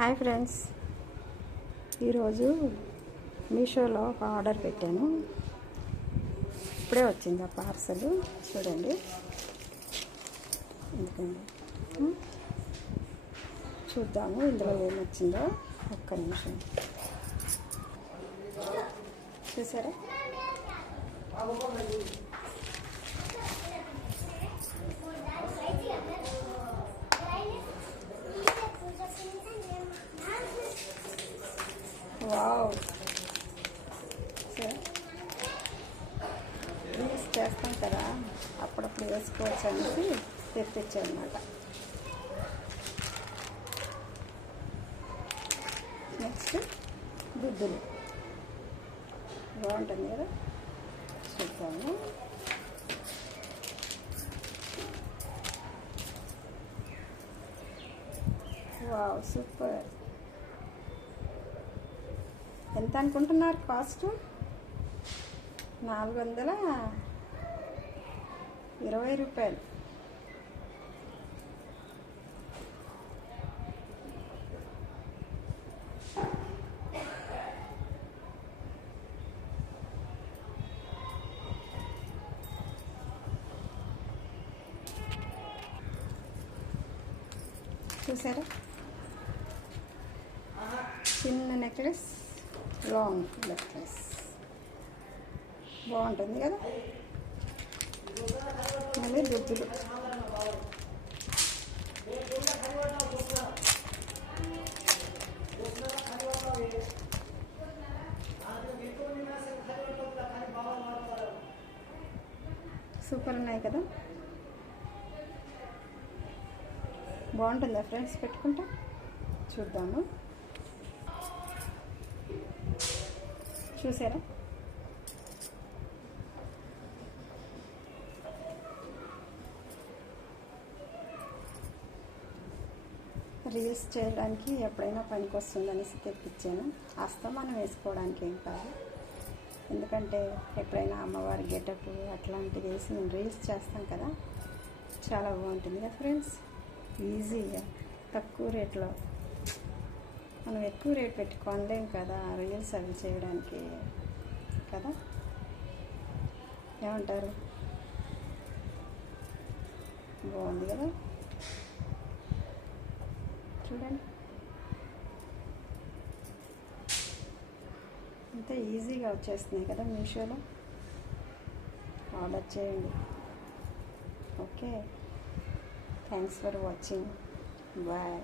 Hi friends, ఈరోజు మీషోలో ఒక ఆర్డర్ పెట్టాను. ఇప్పుడే వచ్చింది ఆ పార్సల్. చూడండి, ఎందుకండి చూద్దాము ఇందులో ఏమొచ్చిందో. ఒక్క నిమిషం. చూసారా? వావ్, రీల్స్ చేస్తాం కదా, అప్పుడప్పుడు వేసుకోవచ్చు అనేసి తెప్పించానమాట. నెక్స్ట్ గుడ్డులు బాగుంటుంది కదా, చూద్దాము. Wow, super. ఎంత అనుకుంటున్నారు కాస్ట్? 420 రూపాయలు. చూసారా? చిన్న నెక్లెస్, లాంగ్ నెక్లెస్ బాగుంటుంది కదా. మళ్ళీ దుద్దులు, సూపర్ ఉన్నాయి కదా. బాగుంటుందా ఫ్రెండ్స్ పెట్టుకుంటా? చూద్దాము. చూసారా? రీల్స్ చేయడానికి ఎప్పుడైనా పనికి వస్తుందనేసి తెప్పించాను. అస్తమానం వేసుకోవడానికి ఏం కాదు, ఎందుకంటే ఎప్పుడైనా అమ్మవారి గెటప్ అట్లాంటివి వేసి మేము రీల్స్ చేస్తాం కదా, చాలా బాగుంటుంది కదా ఫ్రెండ్స్. ఈజీగా తక్కువ రేట్లో, మనం ఎక్కువ రేట్ పెట్టి కొనలేం కదా రీల్స్ అవి చేయడానికి కదా. ఏమంటారు? బాగుంది కదా, చూడండి. అంతే ఈజీగా వచ్చేస్తున్నాయి కదా మీషోలో. ఆర్డర్ చేయండి. Okay, thanks for watching. Bye.